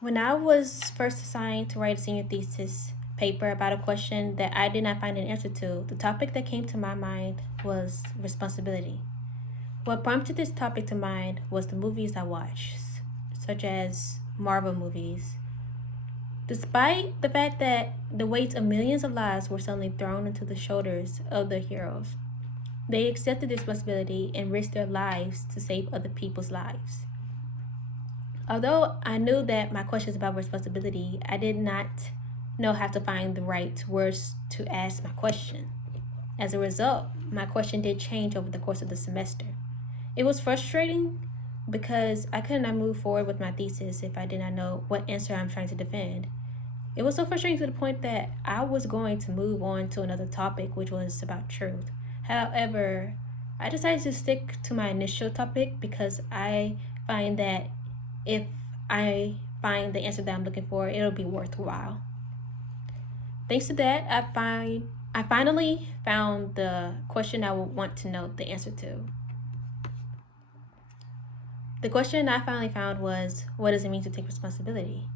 When I was first assigned to write a senior thesis paper about a question that I did not find an answer to, the topic that came to my mind was responsibility. What prompted this topic to mind was the movies I watched, such as Marvel movies. Despite the fact that the weight of millions of lives were suddenly thrown into the shoulders of the heroes, they accepted this responsibility and risked their lives to save other people's lives. Although I knew that my questions about responsibility, I did not know how to find the right words to ask my question. As a result, my question did change over the course of the semester. It was frustrating because I could not move forward with my thesis if I did not know what answer I'm trying to defend. It was so frustrating to the point that I was going to move on to another topic, which was about truth. However, I decided to stick to my initial topic because I find that if I find the answer that I'm looking for, it'll be worthwhile. Thanks to that, I finally found the question I would want to know the answer to. The question I finally found was, what does it mean to take responsibility?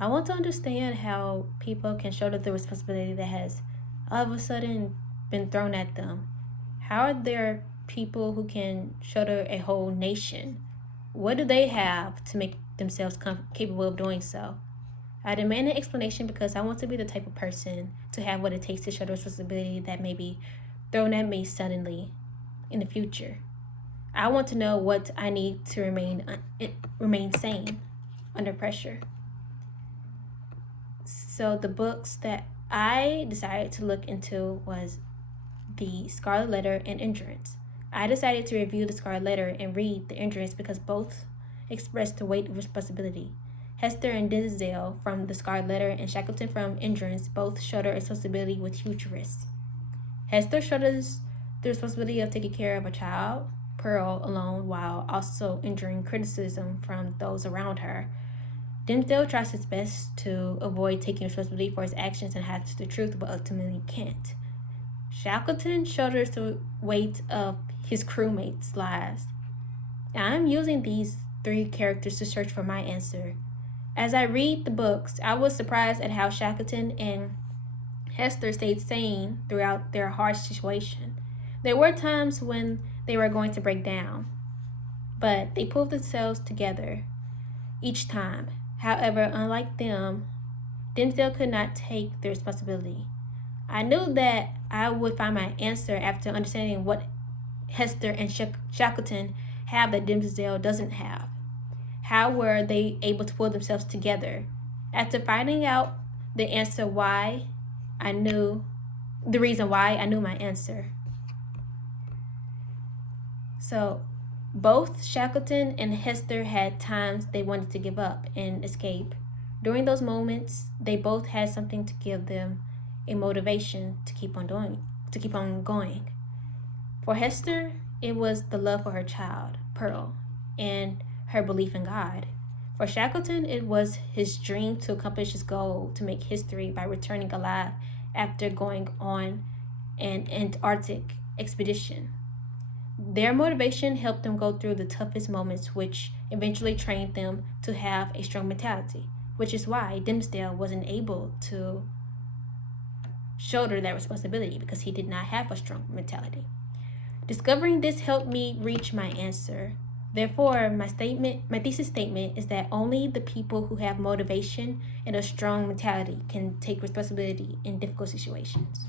I want to understand how people can shoulder the responsibility that has all of a sudden been thrown at them. How are there people who can shoulder a whole nation? What do they have to make themselves capable of doing so? I demand an explanation because I want to be the type of person to have what it takes to shoulder responsibility that may be thrown at me suddenly in the future. I want to know what I need to remain sane under pressure. So the books that I decided to look into was The Scarlet Letter and Endurance. I decided to review The Scarlet Letter and read The Endurance because both express the weight of responsibility. Hester and Dinsdale from The Scarlet Letter and Shackleton from Endurance both shoulder responsibility with huge risks. Hester shoulders the responsibility of taking care of a child, Pearl, alone while also enduring criticism from those around her. Dinsdale tries his best to avoid taking responsibility for his actions and hides the truth, but ultimately can't. Shackleton shoulders the weight of his crewmates' lives. I'm using these three characters to search for my answer. As I read the books, I was surprised at how Shackleton and Hester stayed sane throughout their harsh situation. There were times when they were going to break down, but they pulled themselves together each time. However, unlike them, Dinsdale could not take the responsibility. I knew that I would find my answer after understanding what Hester and Shackleton have that Dinsdale doesn't have. How were they able to pull themselves together? After finding out the answer why, I knew the reason why, I knew my answer. So, both Shackleton and Hester had times they wanted to give up and escape. During those moments, they both had something to give them a motivation to keep on going. For Hester, it was the love for her child, Pearl, and her belief in God. For Shackleton, it was his dream to accomplish his goal to make history by returning alive after going on an Antarctic expedition. Their motivation helped them go through the toughest moments, which eventually trained them to have a strong mentality, which is why Dinsdale wasn't able to shoulder that responsibility because he did not have a strong mentality. Discovering this helped me reach my answer. Therefore, my thesis statement is that only the people who have motivation and a strong mentality can take responsibility in difficult situations.